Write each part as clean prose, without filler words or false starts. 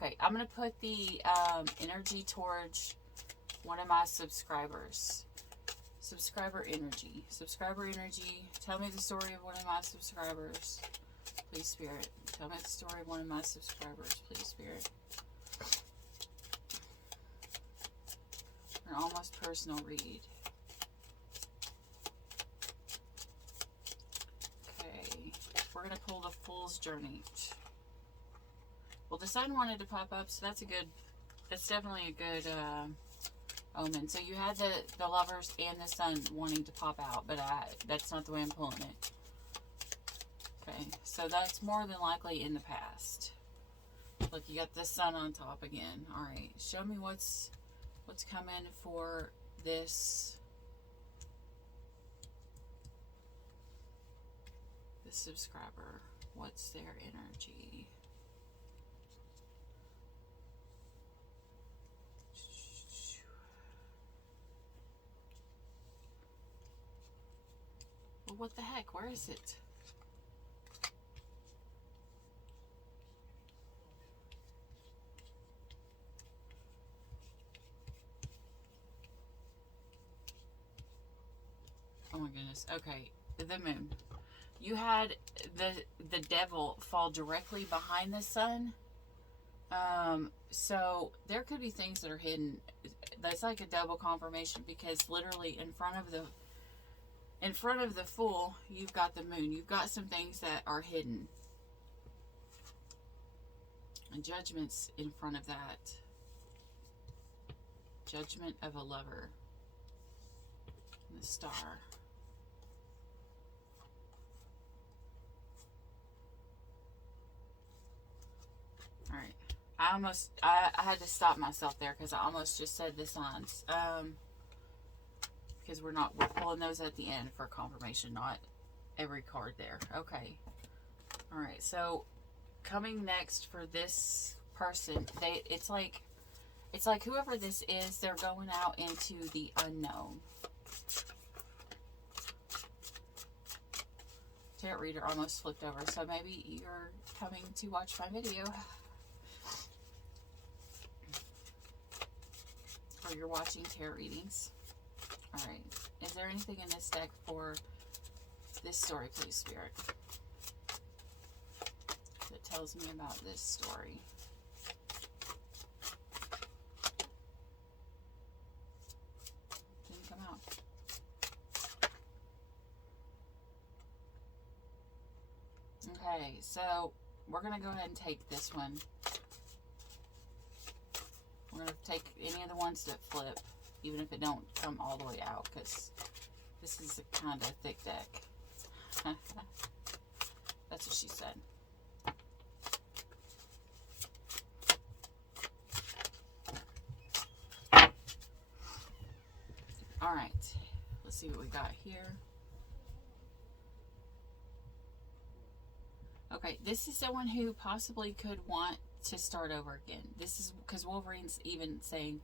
Okay, I'm going to put the energy towards one of my subscribers. Subscriber energy. Subscriber energy. Tell me the story of one of my subscribers. Please, Spirit. Tell me the story of one of my subscribers. Please, Spirit. An almost personal read. Okay. We're going to pull the Fool's Journey. Well, the Sun wanted to pop up, so that's definitely a good omen. So you had the Lovers and the Sun wanting to pop out, but that's not the way I'm pulling it. Okay, so that's more than likely in the past. Look, you got the Sun on top again. All right, show me what's coming for this subscriber. What's their energy? Well, what the heck? Where is it? Oh my goodness. Okay, the Moon. You had the Devil fall directly behind the Sun. So there could be things that are hidden. That's like a double confirmation, because literally in front of the Fool, you've got the Moon. You've got some things that are hidden. And Judgment's in front of that. Judgment of a Lover. And the Star. Alright. I had to stop myself there because I almost just said the signs. Because we're pulling those at the end for confirmation, not every card there. Okay. Alright, so coming next for this person, it's like whoever this is, they're going out into the unknown. Tarot reader almost flipped over, so maybe you're coming to watch my video. Or you're watching tarot readings. Alright. Is there anything in this deck for this story, please, Spirit? That tells me about this story. Didn't come out. Okay, so we're going to go ahead and take this one. We're going to take any of the ones that flip, even if it don't come all the way out, because this is a kind of thick deck. That's what she said. Alright, let's see what we got here. Okay, this is someone who possibly could want to start over again. This is because Wolverine's even saying,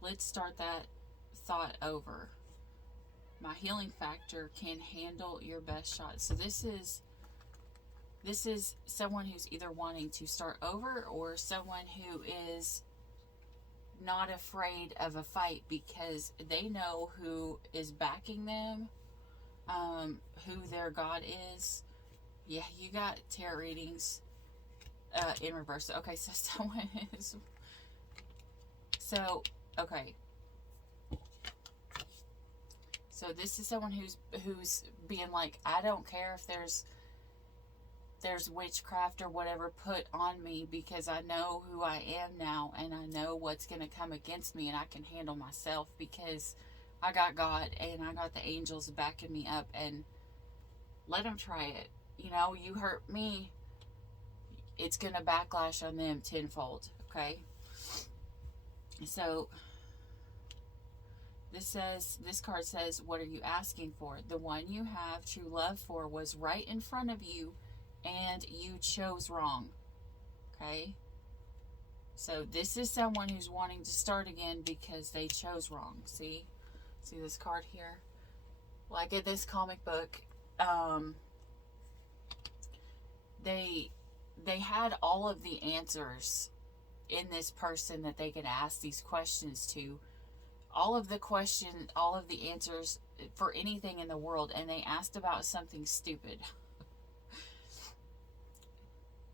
let's start that thought over. My healing factor can handle your best shot. So this is someone who's either wanting to start over, or someone who is not afraid of a fight because they know who is backing them, who their God is. Yeah, you got tarot readings in reverse. Okay, so someone is... So, okay. So this is someone who's being like, I don't care if there's witchcraft or whatever put on me, because I know who I am now, and I know what's going to come against me, and I can handle myself because I got God and I got the angels backing me up, and let them try it. You know, you hurt me, it's going to backlash on them tenfold, okay? So, this card says, what are you asking for? The one you have true love for was right in front of you, and you chose wrong, okay? So, this is someone who's wanting to start again because they chose wrong, see? See this card here? Like in this comic book, they had all of the answers in this person that they can ask these questions to. All of the questions, all of the answers for anything in the world, and they asked about something stupid.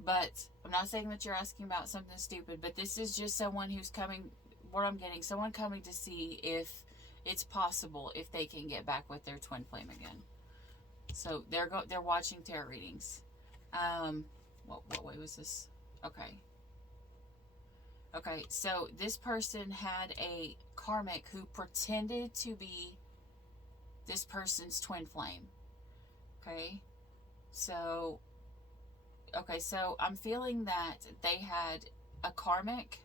But I'm not saying that you're asking about something stupid, but this is just someone who's coming, what I'm getting, someone coming to see if it's possible, if they can get back with their twin flame again. So they're watching tarot readings. What way was this? Okay, so this person had a karmic who pretended to be this person's twin flame. Okay, so I'm feeling that they had a karmic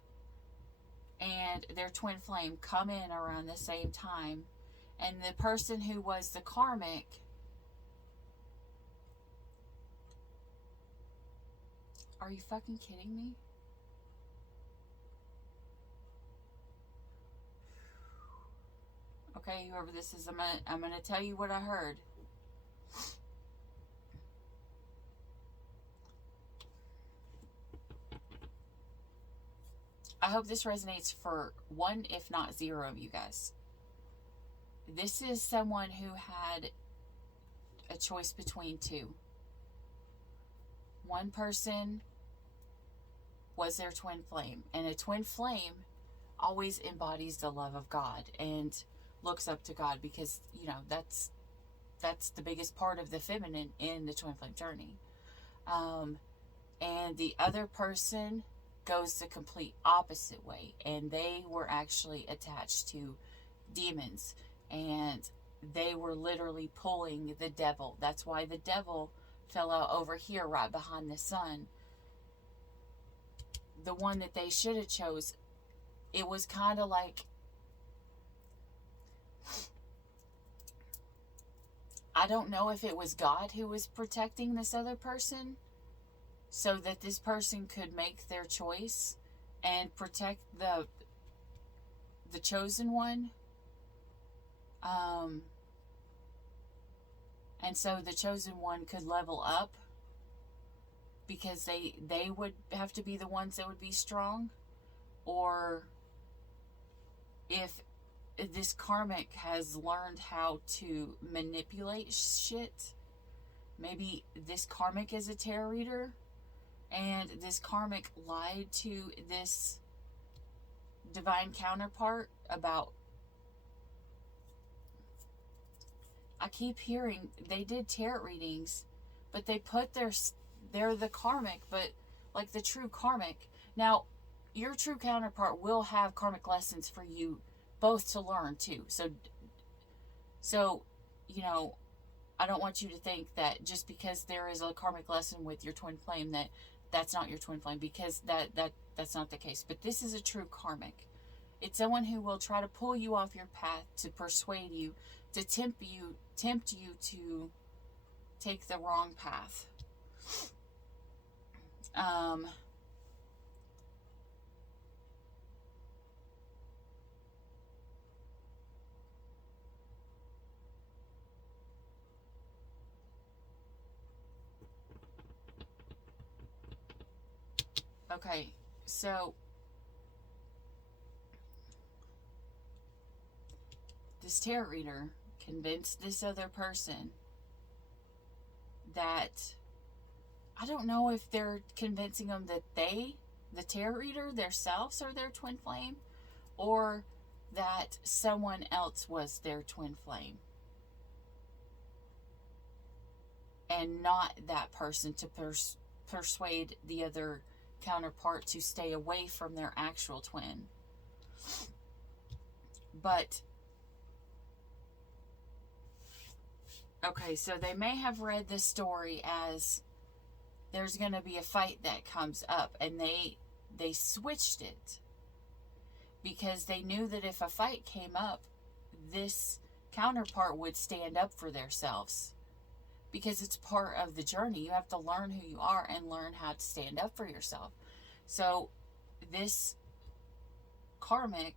and their twin flame come in around the same time, and the person who was the karmic are you fucking kidding me? Okay, whoever this is, I'm gonna tell you what I heard. I hope this resonates for one, if not zero of you guys. This is someone who had a choice between two. One person was their twin flame, and a twin flame always embodies the love of God and looks up to God, because that's the biggest part of the feminine in the twin flame journey. And the other person goes the complete opposite way, and they were actually attached to demons, and they were literally pulling the devil. That's why the devil fell out over here right behind the sun. The one that they should have chose, it was kind of like, I don't know if it was God who was protecting this other person so that this person could make their choice and protect the chosen one. And so the chosen one could level up, because they would have to be the ones that would be strong. Or if this karmic has learned how to manipulate shit, maybe this karmic is a tarot reader, and this karmic lied to this divine counterpart about, I keep hearing they did tarot readings, but they put they're the karmic, but like the true karmic. Now, your true counterpart will have karmic lessons for you both to learn too. So, I don't want you to think that just because there is a karmic lesson with your twin flame that's not your twin flame, because that's not the case. But this is a true karmic. It's someone who will try to pull you off your path, to persuade you, to tempt you to take the wrong path. Okay, so this tarot reader convinced this other person that, I don't know if they're convincing them that the tarot reader, themselves, are their twin flame, or that someone else was their twin flame, and not that person, to persuade the other counterpart to stay away from their actual twin. But okay, so they may have read this story as there's going to be a fight that comes up, and they switched it because they knew that if a fight came up, this counterpart would stand up for themselves, because it's part of the journey. You have to learn who you are and learn how to stand up for yourself. So this karmic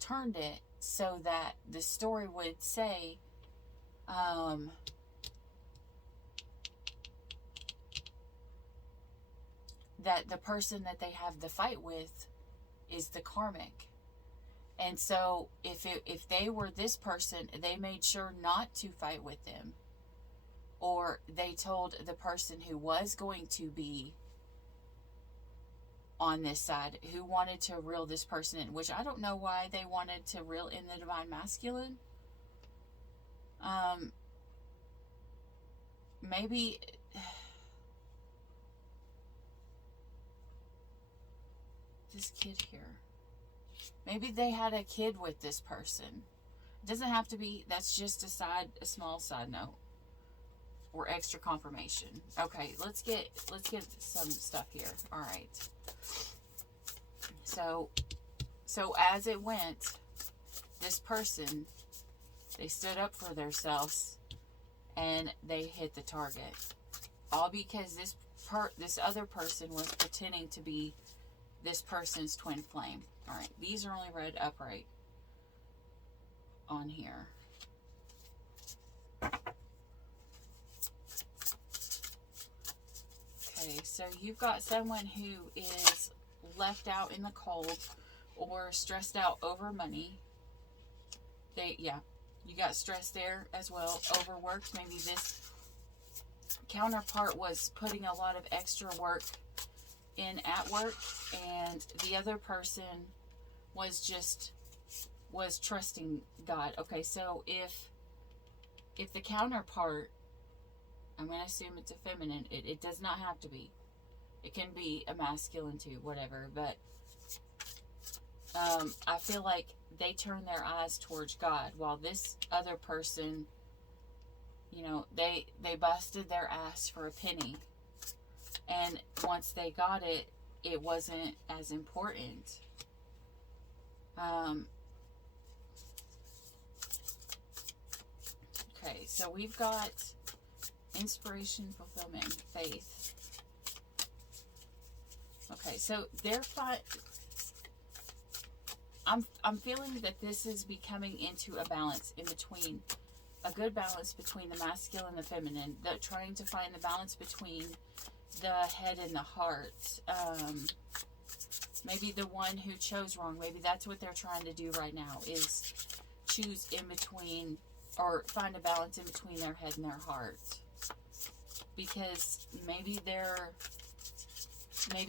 turned it so that the story would say, that the person that they have the fight with is the karmic. And so if they were this person, they made sure not to fight with them, or they told the person who was going to be on this side, who wanted to reel this person in, which I don't know why they wanted to reel in the divine masculine. Maybe this kid here, maybe they had a kid with this person. It doesn't have to be. That's just a small side note or extra confirmation. Okay, let's get some stuff here. All right. So as it went, this person, they stood up for themselves and they hit the target. All because this other person was pretending to be this person's twin flame. All right, these are only read upright on here. Okay, so you've got someone who is left out in the cold or stressed out over money. You got stress there as well, overworked. Maybe this counterpart was putting a lot of extra work in at work, and the other person was trusting God. Okay, so if the counterpart, I'm going to assume it's a feminine. It does not have to be. It can be a masculine too, whatever. But I feel like they turn their eyes towards God, while this other person, they busted their ass for a penny. And once they got it, it wasn't as important. Okay, so we've got inspiration, fulfillment, and faith. Okay, so they're fine. I'm feeling that this is becoming into a balance in between, a good balance between the masculine and the feminine. They're trying to find the balance between the head and the heart. Maybe the one who chose wrong, maybe that's what they're trying to do right now, is choose in between, or find a balance in between their head and their heart. Because maybe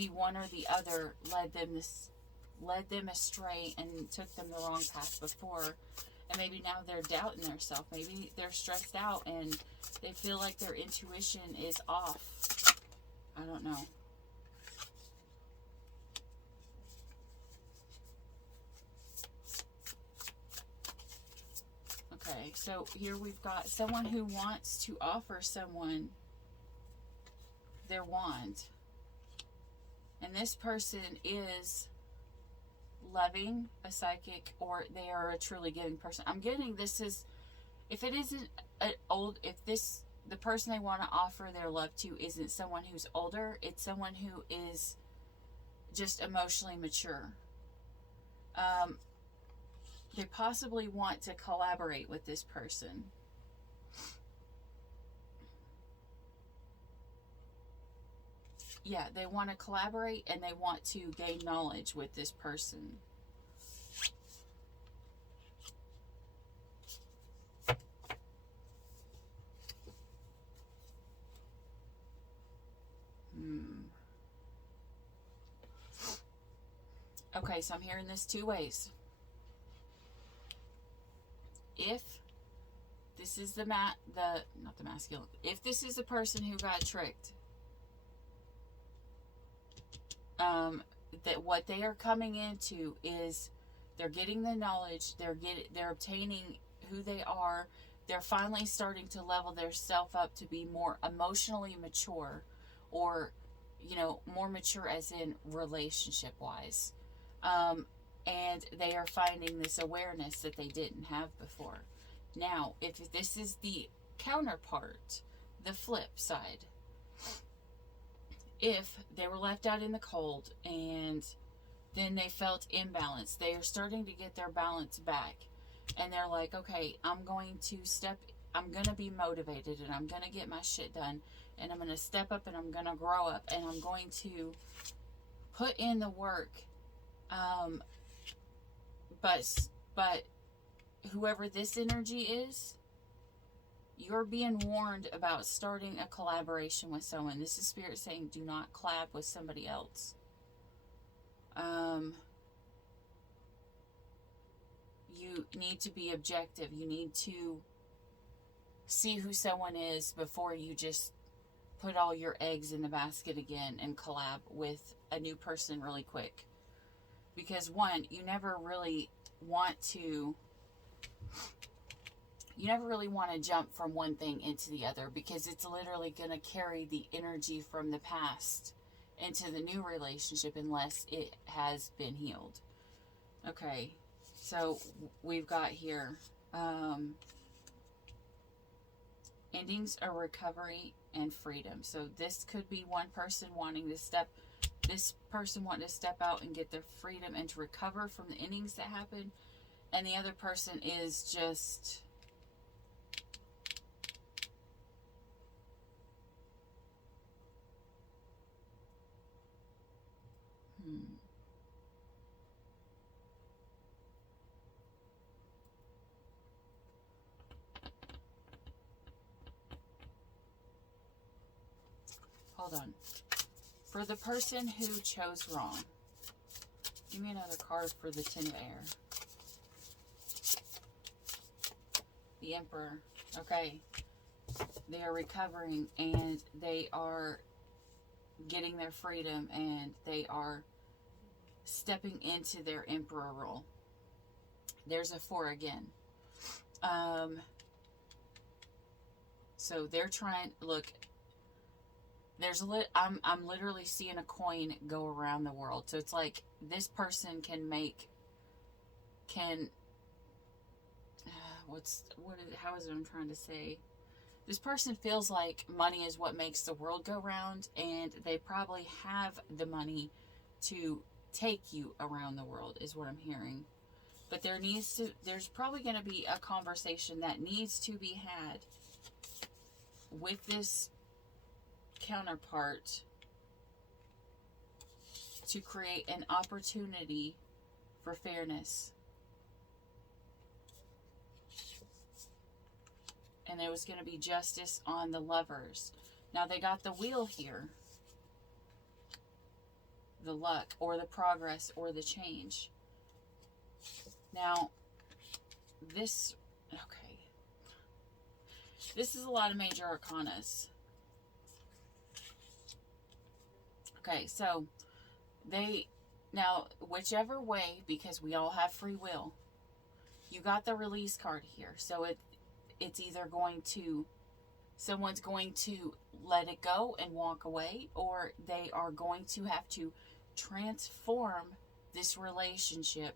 one or the other led them astray and took them the wrong path before, and maybe now they're doubting themselves. Maybe they're stressed out and they feel like their intuition is off. I don't know. Okay, so here we've got someone who wants to offer someone their wand. And this person is loving, a psychic, or they are a truly giving person. I'm getting this is, if it isn't the person they want to offer their love to isn't someone who's older, it's someone who is just emotionally mature. They possibly want to collaborate with this person. Yeah, they want to collaborate and they want to gain knowledge with this person. Okay, so I'm hearing this two ways. If this is not the masculine, if this is the person who got tricked, that what they are coming into is they're getting the knowledge, they're obtaining who they are, they're finally starting to level their self up to be more emotionally mature, or more mature as in relationship wise, and they are finding this awareness that they didn't have before. Now, if this is the counterpart, the flip side, if they were left out in the cold and then they felt imbalanced, they are starting to get their balance back, and they're like, okay, I'm going to be motivated and I'm going to get my shit done, and I'm going to step up and I'm going to grow up and I'm going to put in the work. But whoever this energy is, you're being warned about starting a collaboration with someone. This is Spirit saying, do not collab with somebody else. You need to be objective. You need to see who someone is before you just put all your eggs in the basket again and collab with a new person really quick. Because one, you never really want to jump from one thing into the other, because it's literally going to carry the energy from the past into the new relationship unless it has been healed. Okay, so we've got here endings are recovery and freedom. So this could be one person wanting to step out and get their freedom and to recover from the endings that happened, and the other person is just hold on. For the person who chose wrong, give me another card for the Ten of Air. The Emperor. Okay. They are recovering and they are getting their freedom and they are stepping into their Emperor role. There's a 4 again. So they're trying, look, I'm literally seeing a coin go around the world. So it's like this person how is it I'm trying to say? This person feels like money is what makes the world go round, and they probably have the money to take you around the world, is what I'm hearing. But there's probably going to be a conversation that needs to be had with this counterpart to create an opportunity for fairness. And there was going to be justice on the Lovers. Now they got the Wheel here. The luck or the progress or the change. Now, this is a lot of major arcanas. Okay, so now whichever way, because we all have free will, you got the Release card here. So it's either someone's going to let it go and walk away, or they are going to have to transform this relationship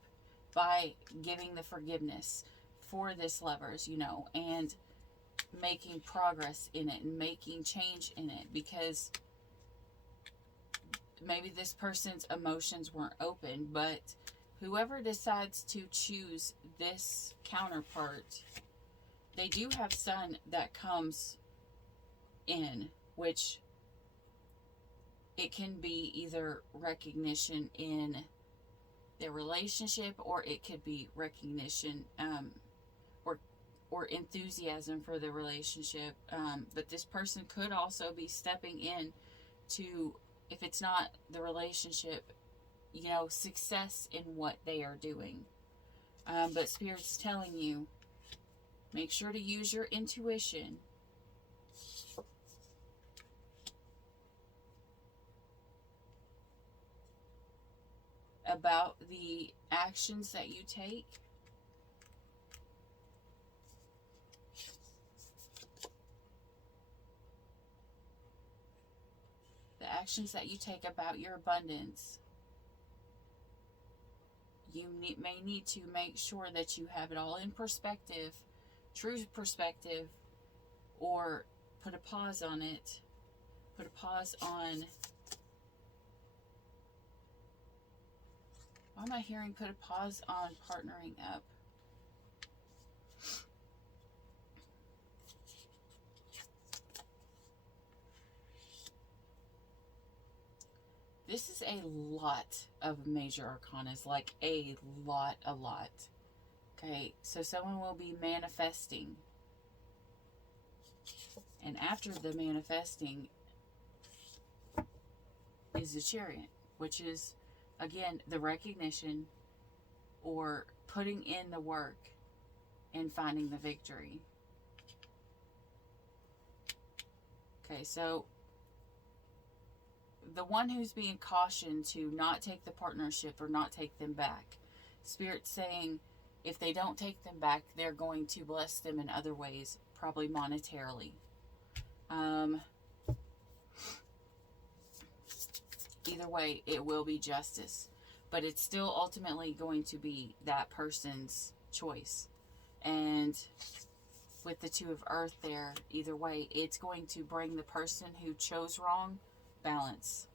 by giving the forgiveness for this Lovers, and making progress in it and making change in it, because maybe this person's emotions weren't open, but whoever decides to choose this counterpart, they do have Sun that comes in, which it can be either recognition in their relationship, or it could be recognition or enthusiasm for the relationship. But this person could also be stepping in to, if it's not the relationship, success in what they are doing. But Spirit's telling you, make sure to use your intuition. About the actions that you take. The actions that you take about your abundance. You may need to make sure that you have it all in perspective, true perspective, or put a pause on it. Put a pause on... Why am I hearing put a pause on partnering up? This is a lot of major arcanas, like a lot. Okay, so someone will be manifesting. And after the manifesting is the Chariot, which is, again, the recognition or putting in the work and finding the victory. Okay, so the one who's being cautioned to not take the partnership or not take them back, Spirit's saying if they don't take them back, they're going to bless them in other ways, probably monetarily. Either way, it will be justice, but it's still ultimately going to be that person's choice. And with the Two of Earth there, either way, it's going to bring the person who chose wrong balance.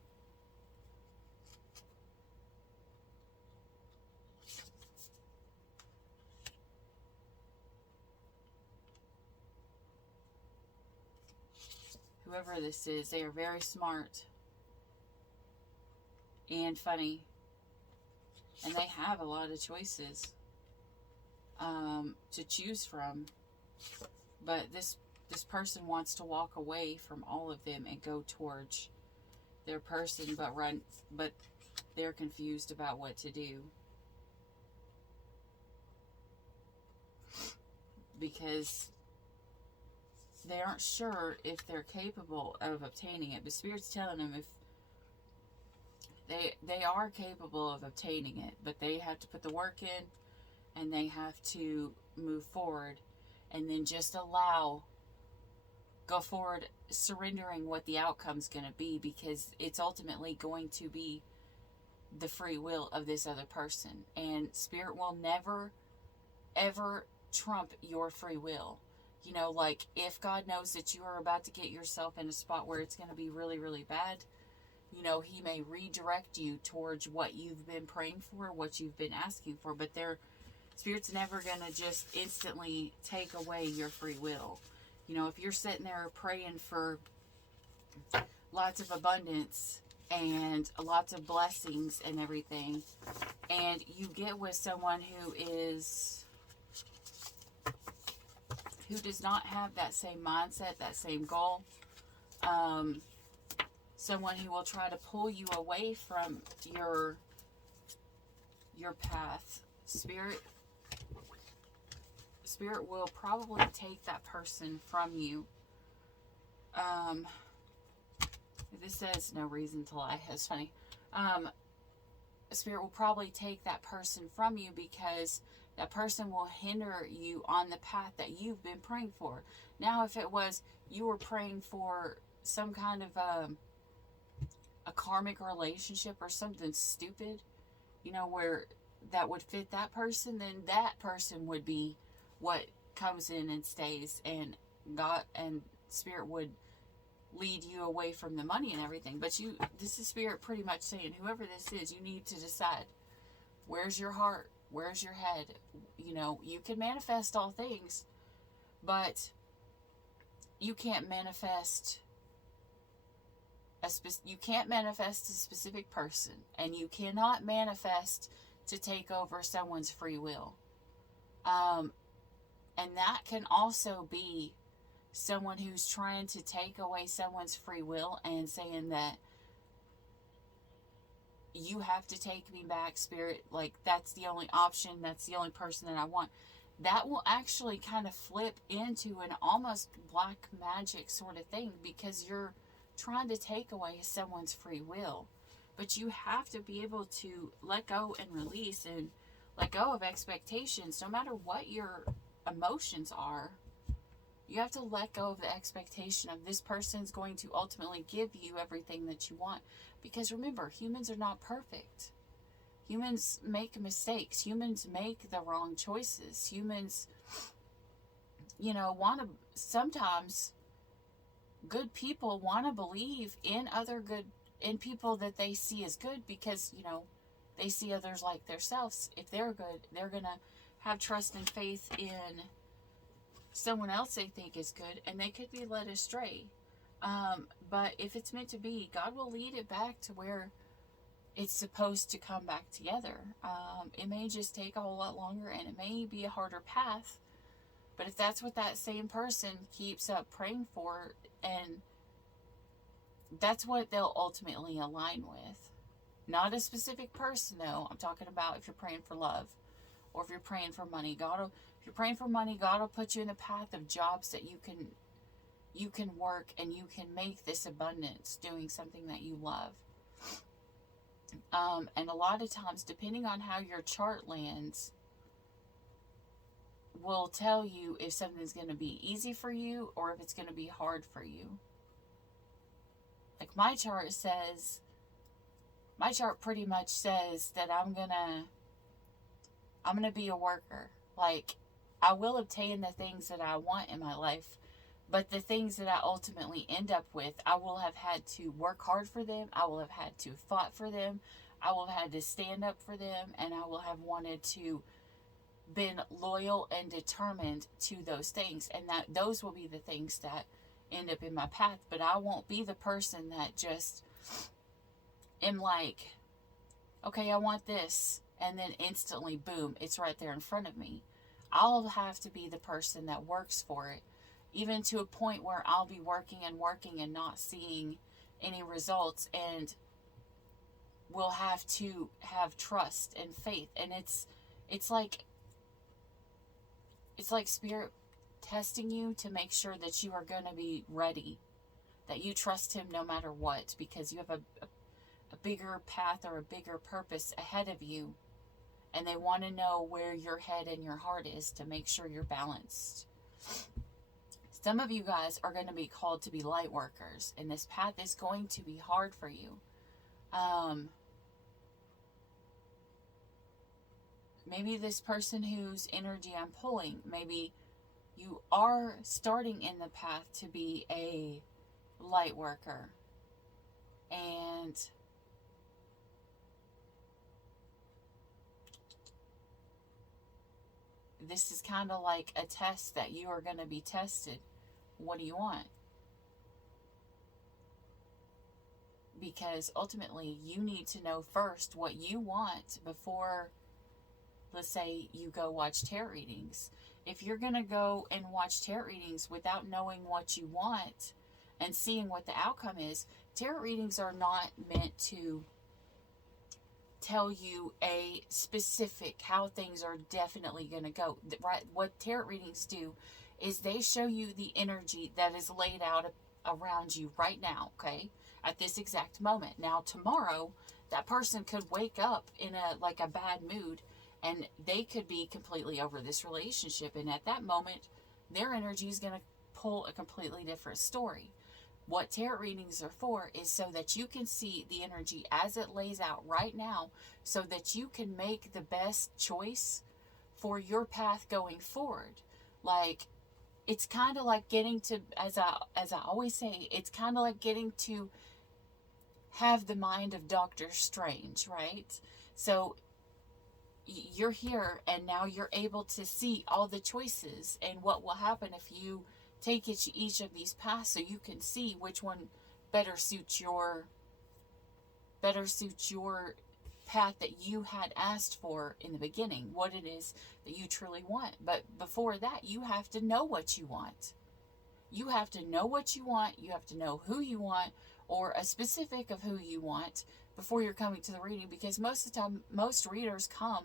Whoever this is, they are very smart and funny, and they have a lot of choices to choose from, but this person wants to walk away from all of them and go towards their person, but they're confused about what to do, because they aren't sure if they're capable of obtaining it. But Spirit's telling them if they are capable of obtaining it, but they have to put the work in and they have to move forward, and then just go forward, surrendering what the outcome's going to be, because it's ultimately going to be the free will of this other person. And Spirit will never, ever trump your free will. You know, like, if God knows that you are about to get yourself in a spot where it's going to be really, really bad, you know, He may redirect you towards what you've been praying for, what you've been asking for, but Spirit's never going to just instantly take away your free will. You know, if you're sitting there praying for lots of abundance and lots of blessings and everything, and you get with someone who does not have that same mindset, that same goal, someone who will try to pull you away from your path, Spirit will probably take that person from you. This says no reason to lie. That's funny. Spirit will probably take that person from you because that person will hinder you on the path that you've been praying for. Now, if it was you were praying for some kind of a karmic relationship or something stupid, you know, where that would fit that person, then that person would be what comes in and stays, and God and Spirit would lead you away from the money and everything. But this is Spirit pretty much saying, whoever this is, you need to decide, where's your heart, where's your head. You know, you can manifest all things, but you can't manifest a specific person, and you cannot manifest to take over someone's free will. And that can also be someone who's trying to take away someone's free will and saying that you have to take me back, Spirit. Like, that's the only option. That's the only person that I want. That will actually kind of flip into an almost black magic sort of thing, because you're trying to take away someone's free will. But you have to be able to let go and release and let go of expectations, no matter what your emotions are. You have to let go of the expectation of this person's going to ultimately give you everything that you want. Because remember, humans are not perfect. Humans make mistakes. Humans make the wrong choices. Humans, you know, sometimes good people want to believe in in people that they see as good, because, you know, they see others like themselves. If they're good, they're going to have trust and faith in someone else they think is good, and they could be led astray. But if it's meant to be, God will lead it back to where it's supposed to come back together. It may just take a whole lot longer, and it may be a harder path. But if that's what that same person keeps up praying for, and that's what they'll ultimately align with. Not a specific person, though. I'm talking about if you're praying for love, or if you're praying for money. If you're praying for money, God will put you in the path of jobs that you can work, and you can make this abundance doing something that you love. And a lot of times, depending on how your chart lands, will tell you if something's going to be easy for you or if it's going to be hard for you. Like my chart pretty much says that I'm gonna be a worker. Like, I will obtain the things that I want in my life, but the things that I ultimately end up with, I will have had to work hard for them. I will have had to fought for them. I will have had to stand up for them, and I will have wanted to been loyal and determined to those things, and that those will be the things that end up in my path. But I won't be the person that just am like, okay, I want this, and then instantly, boom, it's right there in front of me. I'll have to be the person that works for it, even to a point where I'll be working and not seeing any results, and will have to have trust and faith. And it's like Spirit testing you to make sure that you are going to be ready, that you trust Him no matter what, because you have a bigger path or a bigger purpose ahead of you, and they want to know where your head and your heart is to make sure you're balanced. Some of you guys are going to be called to be light workers, and this path is going to be hard for you. Maybe this person whose energy I'm pulling, maybe you are starting in the path to be a light worker. And this is kind of like a test that you are going to be tested. What do you want? Because ultimately, you need to know first what you want before, let's say, you go watch tarot readings. If you're going to go and watch tarot readings without knowing what you want and seeing what the outcome is, tarot readings are not meant to tell you a specific how things are definitely going to go. Right? What tarot readings do is they show you the energy that is laid out around you right now, okay? At this exact moment. Now, tomorrow, that person could wake up in a bad mood, and they could be completely over this relationship. And at that moment, their energy is going to pull a completely different story. What tarot readings are for is so that you can see the energy as it lays out right now, so that you can make the best choice for your path going forward. Like, it's kind of like getting to, as I always say, it's kind of like getting to have the mind of Doctor Strange, right? So you're here, and now you're able to see all the choices and what will happen if you take each of these paths, so you can see which one better suits your path that you had asked for in the beginning, what it is that you truly want. But before that, you have to know what you want. You have to know what you want. You have to know who you want, or a specific of who you want, before you're coming to the reading. Because most of the time, most readers come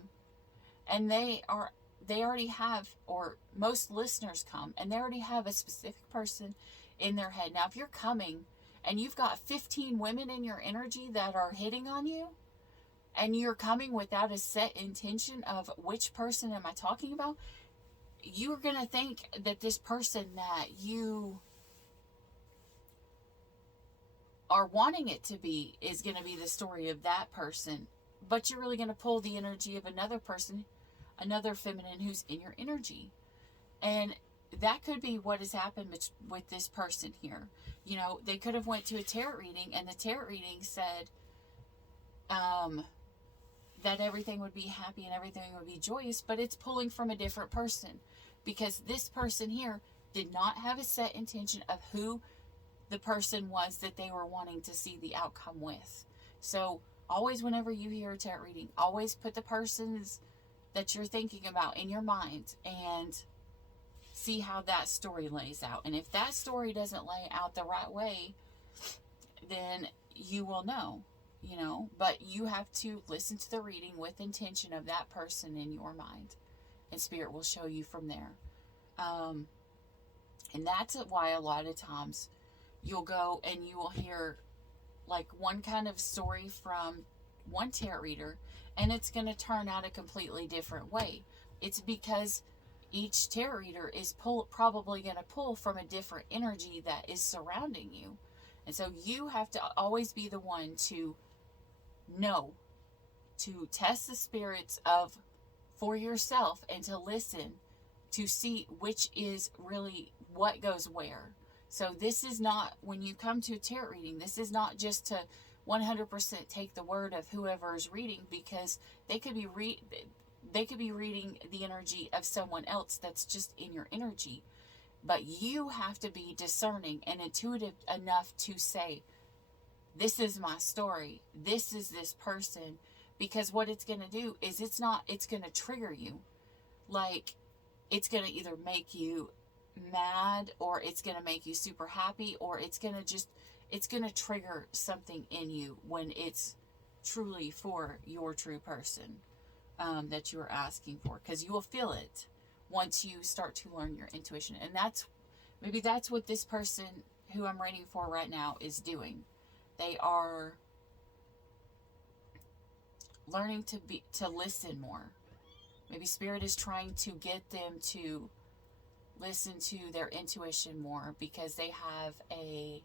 and they already have, or most listeners come and they already have a specific person in their head. Now, if you're coming and you've got 15 women in your energy that are hitting on you, and you're coming without a set intention of which person am I talking about, you're going to think that this person that you are wanting it to be is going to be the story of that person. But you're really going to pull the energy of another person, another feminine who's in your energy. And that could be what has happened with this person here. You know, they could have went to a tarot reading, and the tarot reading said that everything would be happy and everything would be joyous, but it's pulling from a different person, because this person here did not have a set intention of who the person was that they were wanting to see the outcome with. So always, whenever you hear a tarot reading, always put the persons that you're thinking about in your mind and see how that story lays out. And if that story doesn't lay out the right way, then you will know, but you have to listen to the reading with intention of that person in your mind, and Spirit will show you from there. And that's why a lot of times you'll go and you will hear like one kind of story from one tarot reader, and it's going to turn out a completely different way. It's because each tarot reader is probably going to pull from a different energy that is surrounding you. And so you have to always be the one to know, to test the spirits for yourself, and to listen to see which is really what goes where. So this is not, when you come to a tarot reading, this is not just to 100% take the word of whoever is reading, because they could be reading the energy of someone else that's just in your energy. But you have to be discerning and intuitive enough to say, this is my story, this is this person, because what it's going to do is it's going to trigger you. Like, it's going to either make you mad, or it's going to make you super happy, or it's going to trigger something in you when it's truly for your true person that you are asking for, because you will feel it once you start to learn your intuition. And maybe that's what this person who I'm reading for right now is doing. They are learning to listen more. Maybe Spirit is trying to get them to listen to their intuition more, because they have a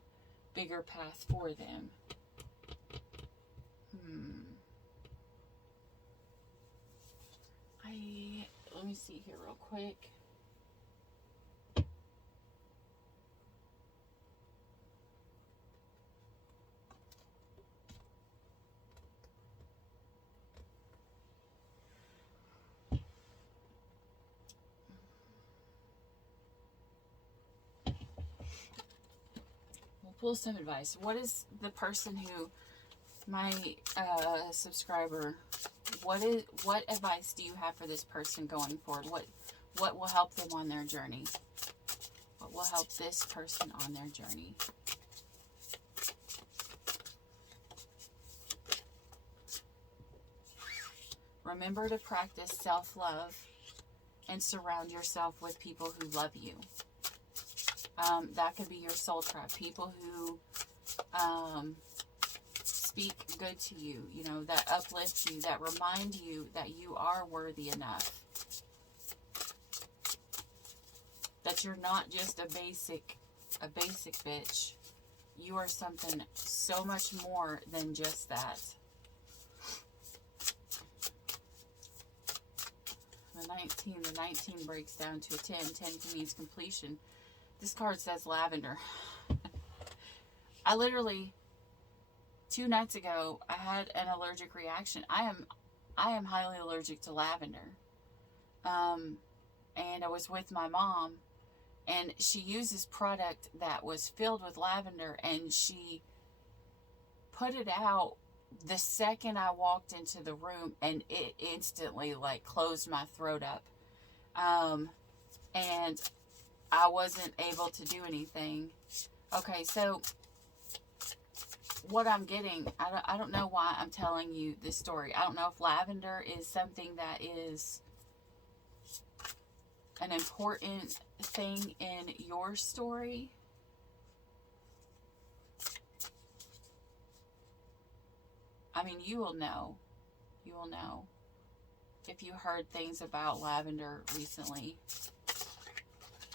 bigger path for them. Let me see here real quick. We'll pull some advice. What is the person who, my subscriber, what advice do you have for this person going forward? What will help them on their journey? What will help this person on their journey? Remember to practice self-love and surround yourself with people who love you. That could be your soul tribe. People who speak good to you, that uplift you, that remind you that you are worthy enough. That you're not just a basic bitch. You are something so much more than just that. The 19 breaks down to a 10. 10 means completion. This card says lavender. I literally, 2 nights ago, I had an allergic reaction. I am highly allergic to lavender. And I was with my mom, and she used this product that was filled with lavender, and she put it out the second I walked into the room, and it instantly closed my throat up. And I wasn't able to do anything. Okay, so what I'm getting, I don't know why I'm telling you this story. I don't know if lavender is something that is an important thing in your story. I mean, you will know. You will know if you heard things about lavender recently.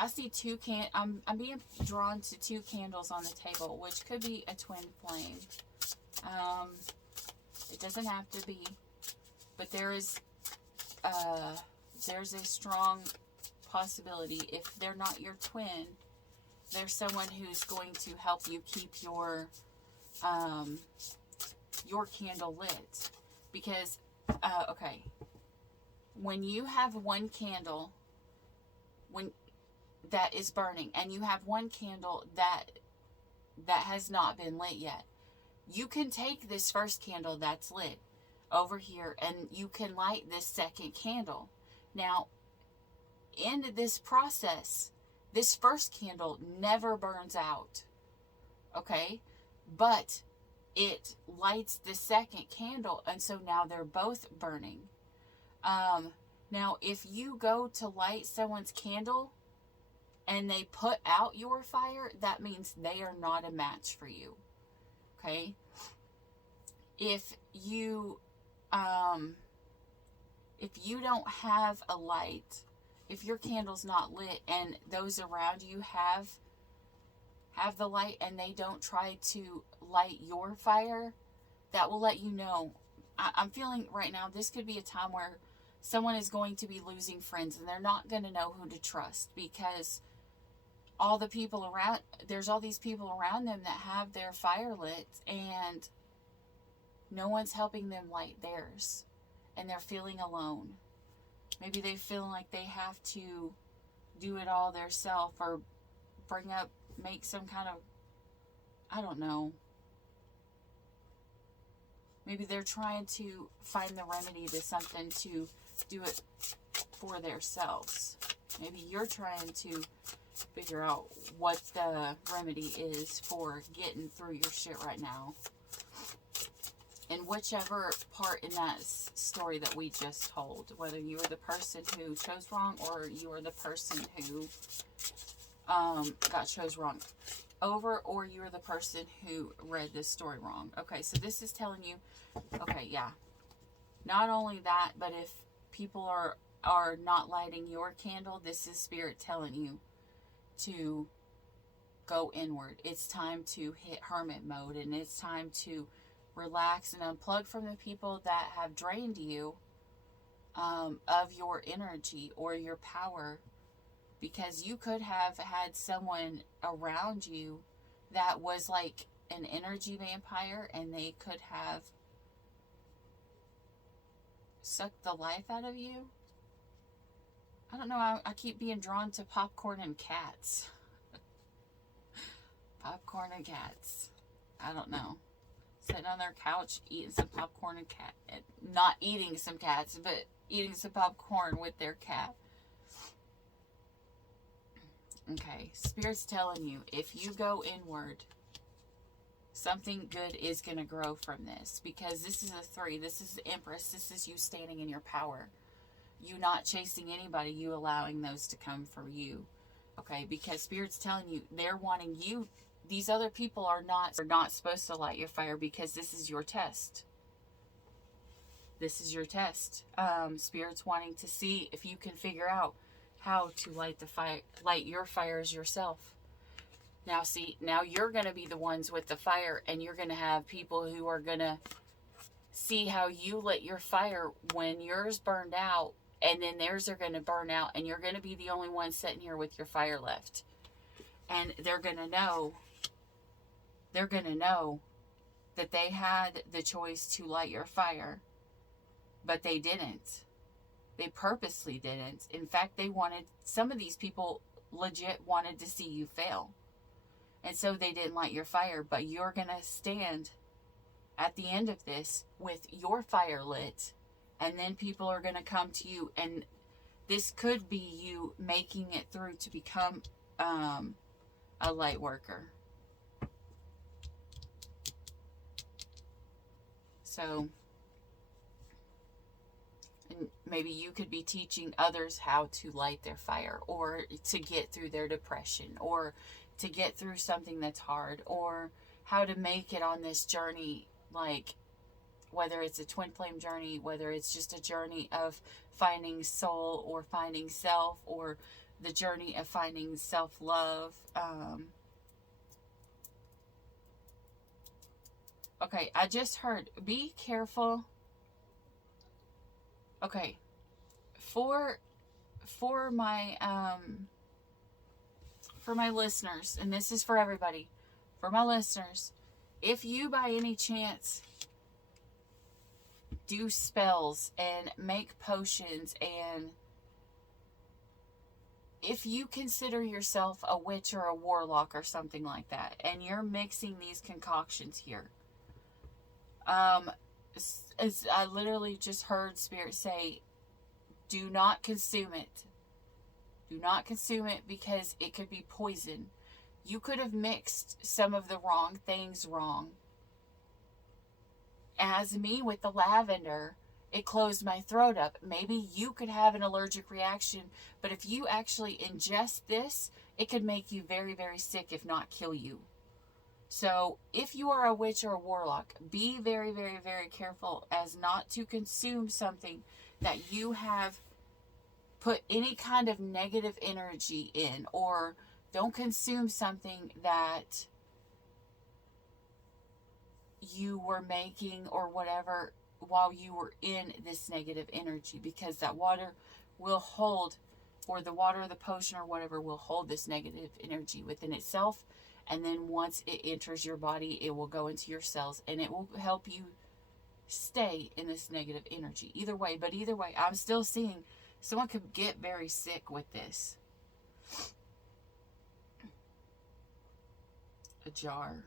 I see I'm being drawn to 2 candles on the table, which could be a twin flame. It doesn't have to be, but there's a strong possibility. If they're not your twin, there's someone who's going to help you keep your candle lit. Because okay, when you have one candle that is burning, and you have one candle that has not been lit yet, you can take this first candle that's lit over here and you can light this second candle. Now, in this process, this first candle never burns out, okay? But it lights the second candle, and so now they're both burning. Now, if you go to light someone's candle and they put out your fire, that means they are not a match for you, okay? If you don't have a light, if your candle's not lit and those around you have the light and they don't try to light your fire, that will let you know. I'm feeling right now this could be a time where someone is going to be losing friends and they're not going to know who to trust, because there's all these people around them that have their fire lit and no one's helping them light theirs, and they're feeling alone. Maybe they feel like they have to do it all themselves, or make some kind of, I don't know. Maybe they're trying to find the remedy to something to do it for themselves. Maybe you're trying to figure out what the remedy is for getting through your shit right now. And whichever part in that story that we just told, whether you were the person who chose wrong or you were the person who got chose wrong over, or you were the person who read this story wrong. Okay, so this is telling you, okay, yeah. Not only that, but if people are not lighting your candle, this is Spirit telling you to go inward. It's time to hit hermit mode, and it's time to relax and unplug from the people that have drained you of your energy or your power, because you could have had someone around you that was like an energy vampire, and they could have sucked the life out of you. I don't know, I keep being drawn to popcorn and cats. Popcorn and cats. I don't know. Sitting on their couch eating some popcorn and not eating some cats, but eating some popcorn with their cat. Okay, Spirit's telling you, if you go inward, something good is going to grow from this, because this is a 3. This is the Empress. This is you standing in your power. You not chasing anybody, you allowing those to come for you. Okay, because Spirit's telling you, they're wanting you. These other people are not supposed to light your fire, because this is your test. This is your test. Spirit's wanting to see if you can figure out how to light your fires yourself. Now you're going to be the ones with the fire, and you're going to have people who are going to see how you lit your fire when yours burned out, and then theirs are going to burn out, and you're going to be the only one sitting here with your fire left. And they're going to know that they had the choice to light your fire, but they didn't. They purposely didn't. In fact, some of these people legit wanted to see you fail. And so they didn't light your fire, but you're going to stand at the end of this with your fire lit, and then people are going to come to you, and this could be you making it through to become a light worker. So, and maybe you could be teaching others how to light their fire, or to get through their depression, or to get through something that's hard, or how to make it on this journey, like whether it's a twin flame journey, whether it's just a journey of finding soul or finding self, or the journey of finding self-love. Okay, I just heard, be careful. Okay, for my listeners, and this is for everybody, for my listeners, if you by any chance do spells and make potions, and if you consider yourself a witch or a warlock or something like that, and you're mixing these concoctions here, Um, I literally just heard Spirit say, do not consume it. Do not consume it because it could be poison. You could have mixed some of the wrong things wrong. As me with the lavender, it closed my throat up. Maybe you could have an allergic reaction, but if you actually ingest this, it could make you very, very sick, if not kill you. So if you are a witch or a warlock, be very, very, very careful as not to consume something that you have put any kind of negative energy in, or don't consume something that you were making or whatever while you were in this negative energy, because that water will hold, or the water or the potion or whatever will hold this negative energy within itself, and then once it enters your body, it will go into your cells and it will help you stay in this negative energy. Either way, I'm still seeing someone could get very sick with this. A jar.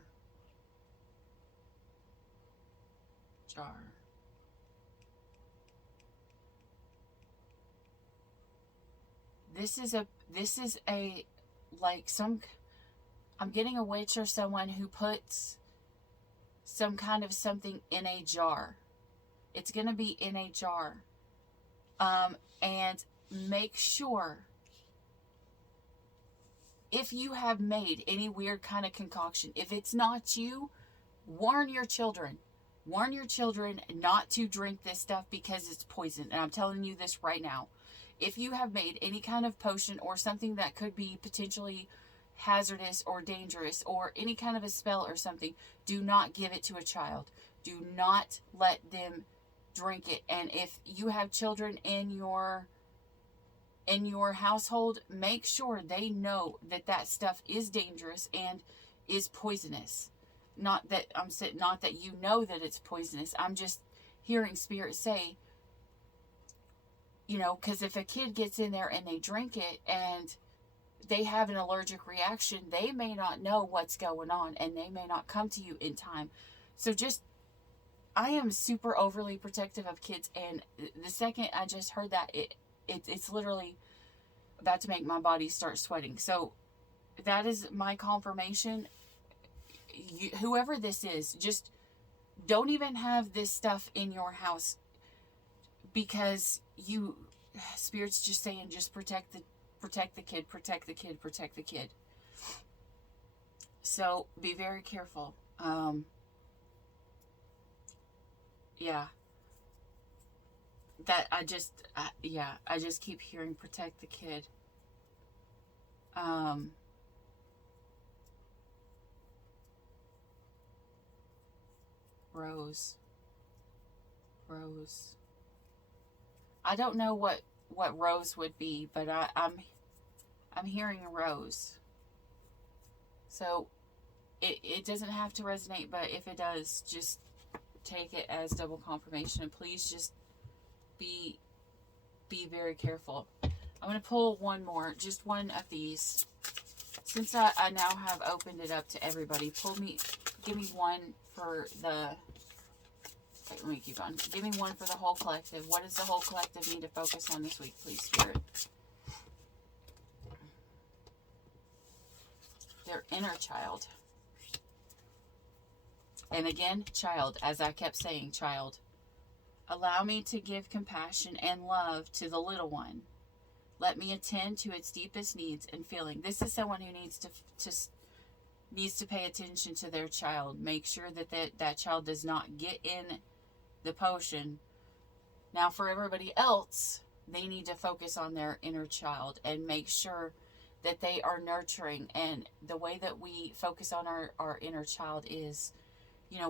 This is a like some, I'm getting a witch or someone who puts some kind of something in a jar. It's going to be in a jar. And make sure, if you have made any weird kind of concoction, if it's not you, warn your children. Warn your children not to drink this stuff because it's poison. And I'm telling you this right now. If you have made any kind of potion or something that could be potentially hazardous or dangerous, or any kind of a spell or something, do not give it to a child. Do not let them drink it. And if you have children in your household, make sure they know that that stuff is dangerous and is poisonous. Not that you know that it's poisonous. I'm just hearing Spirit say, because if a kid gets in there and they drink it and they have an allergic reaction, they may not know what's going on and they may not come to you in time. So I am super overly protective of kids, and the second I just heard that, it's literally about to make my body start sweating. So that is my confirmation. Whoever this is, just don't even have this stuff in your house, because Spirit's just saying, just protect the kid. So be very careful. Yeah. That I just keep hearing protect the kid. Rose. I don't know what rose would be, but I'm hearing a rose. So it doesn't have to resonate, but if it does, just take it as double confirmation. And please just be very careful. I'm going to pull one more, just one of these. Since I now have opened it up to everybody, give me one for the, wait, let me keep on. Give me one for the whole collective. What does the whole collective need to focus on this week, please, Spirit? Their inner child. And again, child, as I kept saying, child. Allow me to give compassion and love to the little one. Let me attend to its deepest needs and feeling. This is someone who needs to pay attention to their child. Make sure that child does not get in the potion. Now, for everybody else, they need to focus on their inner child and make sure that they are nurturing. And the way that we focus on our inner child is,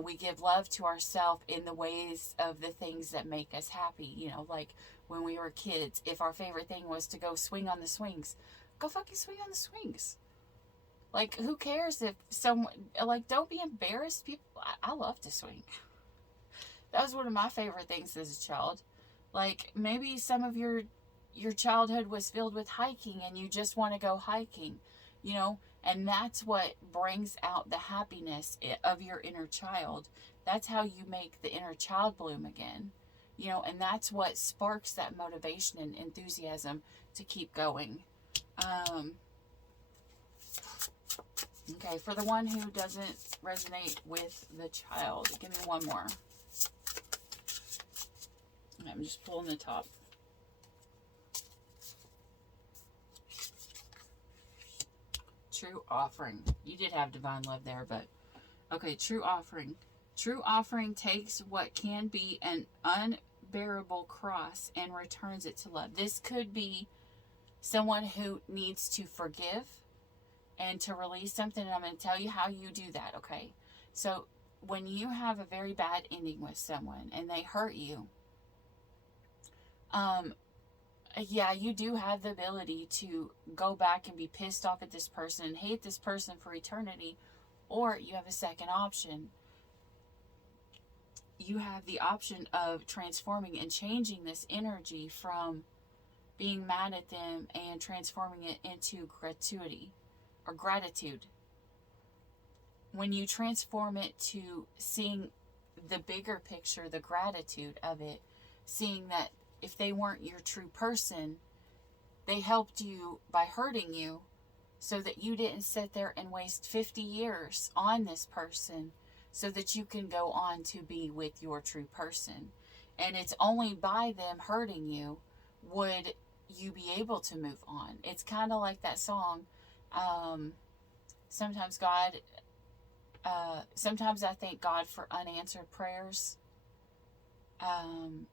we give love to ourselves in the ways of the things that make us happy. Like when we were kids, if our favorite thing was to go swing on the swings, go fucking swing on the swings. Like, who cares if someone, like, don't be embarrassed. People, I love to swing. That was one of my favorite things as a child. Like, maybe some of your childhood was filled with hiking and you just want to go hiking, and that's what brings out the happiness of your inner child. That's how you make the inner child bloom again. You know, and that's what sparks that motivation and enthusiasm to keep going. Okay, for the one who doesn't resonate with the child, give me one more. I'm just pulling the top. True offering. You did have divine love there, but okay, true offering. True offering takes what can be an unbearable cross and returns it to love. This could be someone who needs to forgive and to release something. And I'm going to tell you how you do that, okay? So when you have a very bad ending with someone and they hurt you, yeah, you do have the ability to go back and be pissed off at this person and hate this person for eternity. Or you have a second option. You have the option of transforming and changing this energy from being mad at them and transforming it into gratuity or gratitude. When you transform it to seeing the bigger picture, the gratitude of it, seeing that if they weren't your true person, they helped you by hurting you so that you didn't sit there and waste 50 years on this person so that you can go on to be with your true person. And it's only by them hurting you would you be able to move on. It's kind of like that song, sometimes I thank God for unanswered prayers.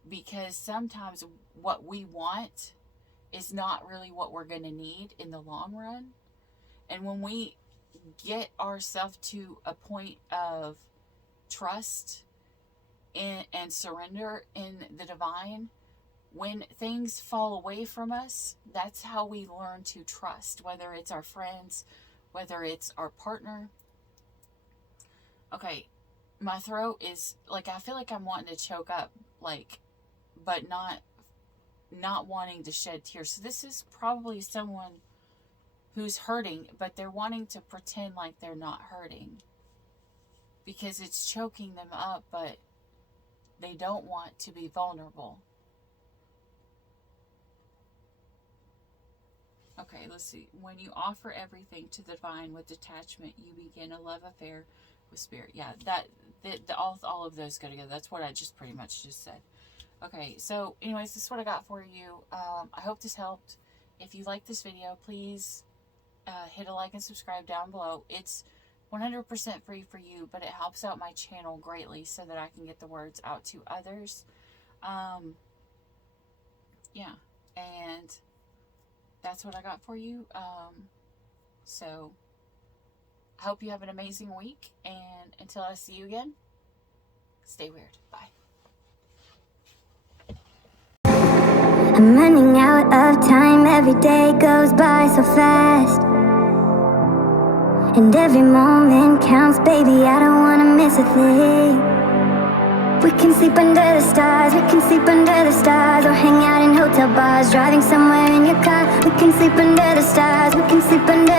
Because sometimes what we want is not really what we're going to need in the long run. And when we get ourselves to a point of trust and surrender in the divine, when things fall away from us, that's how we learn to trust, whether it's our friends, whether it's our partner. Okay. My throat is, like, I feel like I'm wanting to choke up, like, but not wanting to shed tears. So this is probably someone who's hurting, but they're wanting to pretend like they're not hurting because it's choking them up, but they don't want to be vulnerable. Okay, let's see. When you offer everything to the divine with detachment, you begin a love affair with spirit. Yeah, all of those go together. That's what I just pretty much just said. Okay, so anyways, this is what I got for you. I hope this helped. If you like this video, please hit a like and subscribe down below. It's 100% free for you, but it helps out my channel greatly so that I can get the words out to others. Yeah, and that's what I got for you. So I hope you have an amazing week, and until I see you again, stay weird. Bye. I'm running out of time, every day goes by so fast, and every moment counts, baby, I don't wanna miss a thing. We can sleep under the stars, we can sleep under the stars, or hang out in hotel bars, driving somewhere in your car. We can sleep under the stars, we can sleep under